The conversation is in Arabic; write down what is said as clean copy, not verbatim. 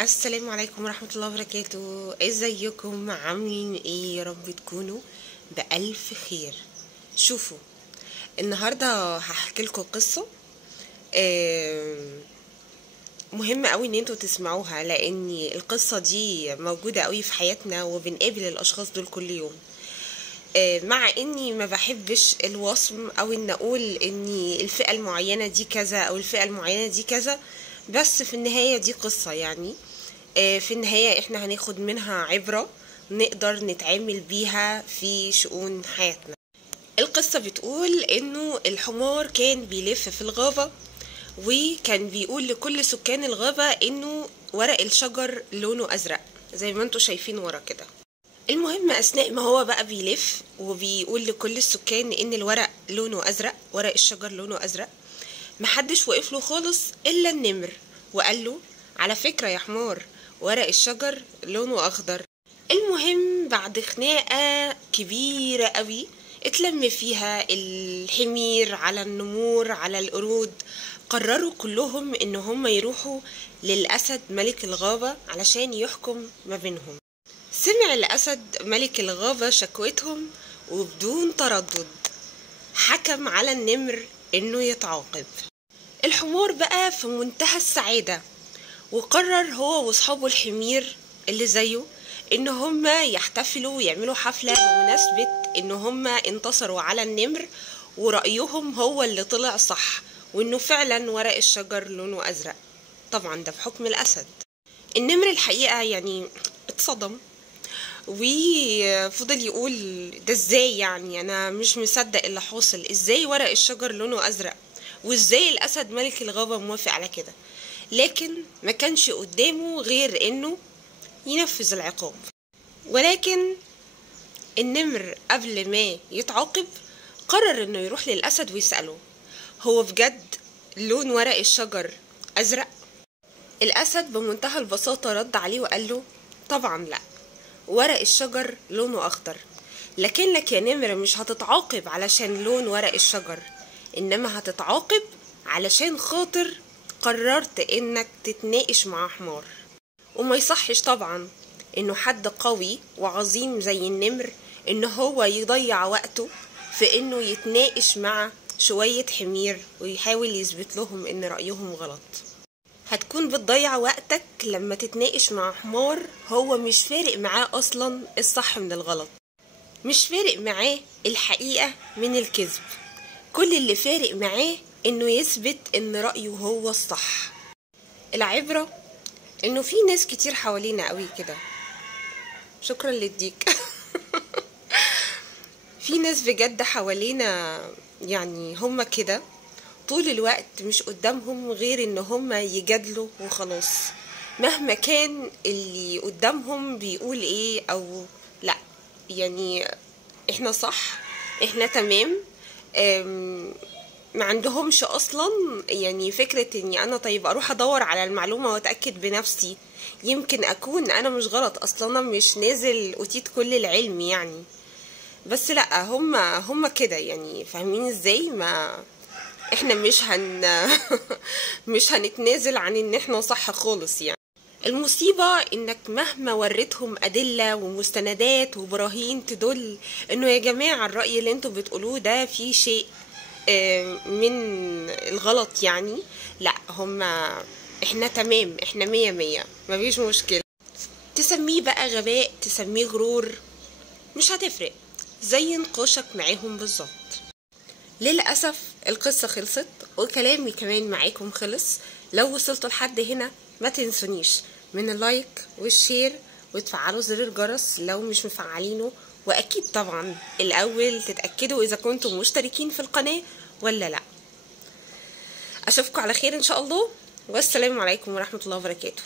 السلام عليكم ورحمة الله وبركاته. ازيكم؟ عاملين ايه؟ يا رب تكونوا بألف خير. شوفوا، النهاردة هحكي لكم قصة مهمة قوي ان انتوا تسمعوها، لان القصة دي موجودة قوي في حياتنا وبنقابل الاشخاص دول كل يوم. مع اني ما بحبش الوصم او ان اقول ان الفئة المعينة دي كذا او الفئة المعينة دي كذا، بس في النهاية دي قصة يعني. في النهاية احنا هناخد منها عبرة نقدر نتعامل بيها في شؤون حياتنا. القصة بتقول انه الحمار كان بيلف في الغابة، وكان بيقول لكل سكان الغابة انه ورق الشجر لونه ازرق زي ما انتوا شايفين ورا كده. المهم اثناء ما هو بقى بيلف وبيقول لكل السكان ان الورق لونه ازرق، ورق الشجر لونه ازرق، محدش وقف له خالص الا النمر، وقال له على فكرة يا حمار، ورق الشجر لونه اخضر. المهم بعد خناقة كبيرة قوي اتلم فيها الحمير على النمور على القرود، قرروا كلهم ان هم يروحوا للأسد ملك الغابة علشان يحكم ما بينهم. سمع الأسد ملك الغابة شكوتهم، وبدون تردد حكم على النمر انه يتعاقب. الحمار بقى في منتهى السعادة، وقرر هو واصحابه الحمير اللي زيه ان هما يحتفلوا ويعملوا حفلة بمناسبة ان هما انتصروا على النمر، ورأيهم هو اللي طلع صح، وانه فعلا ورق الشجر لونه ازرق. طبعا ده بحكم الاسد. النمر الحقيقة يعني اتصدم، وفضل يقول ده ازاي؟ يعني انا مش مصدق اللي حاصل، ازاي ورق الشجر لونه ازرق، وازاي الاسد ملك الغابة موافق على كده؟ لكن ما كانش قدامه غير انه ينفذ العقاب. ولكن النمر قبل ما يتعاقب قرر انه يروح للاسد ويسأله هو بجد لون ورق الشجر ازرق؟ الاسد بمنتهى البساطة رد عليه وقال له طبعا لا، ورق الشجر لونه اخضر، لكنك يا نمر مش هتتعاقب علشان لون ورق الشجر، انما هتتعاقب علشان خاطر قررت انك تتناقش مع حمار. وما يصحش طبعا انه حد قوي وعظيم زي النمر ان هو يضيع وقته في انه يتناقش مع شوية حمير ويحاول يثبت لهم ان رأيهم غلط. هتكون بتضيع وقتك لما تتناقش مع حمار هو مش فارق معاه اصلا الصح من الغلط، مش فارق معاه الحقيقة من الكذب، كل اللي فارق معاه انه يثبت ان رأيه هو الصح. العبرة انه في ناس كتير حوالينا قوي كده. شكرا للديك. في ناس بجد حوالينا يعني هم كده طول الوقت، مش قدامهم غير ان هم يجادلوا وخلاص، مهما كان اللي قدامهم بيقول ايه او لا. يعني احنا صح، احنا تمام، ما عندهمش اصلا يعني فكرة اني انا طيب اروح ادور على المعلومة واتأكد بنفسي، يمكن اكون انا مش غلط اصلا، انا مش نازل اوتيت كل العلم يعني. بس لا، هم كده يعني، فاهمين ازاي؟ ما احنا مش هنتنازل عن ان احنا صح خالص يعني. المصيبة انك مهما وريتهم ادلة ومستندات وبراهين تدل انه يا جماعة الرأي اللي انتوا بتقولوه ده فيه شيء من الغلط يعني، لا احنا تمام، احنا 100 مفيش مشكلة. تسميه بقى غباء، تسميه غرور، مش هتفرق، زي نقاشك معاهم بالظبط. للأسف القصة خلصت وكلامي كمان معاكم خلص. لو وصلتوا لحد هنا ما تنسونيش من اللايك والشير وتفعلوا زر الجرس لو مش مفعلينه، واكيد طبعا الاول تتأكدوا اذا كنتم مشتركين في القناة ولا لا. اشوفكم على خير ان شاء الله، والسلام عليكم ورحمة الله وبركاته.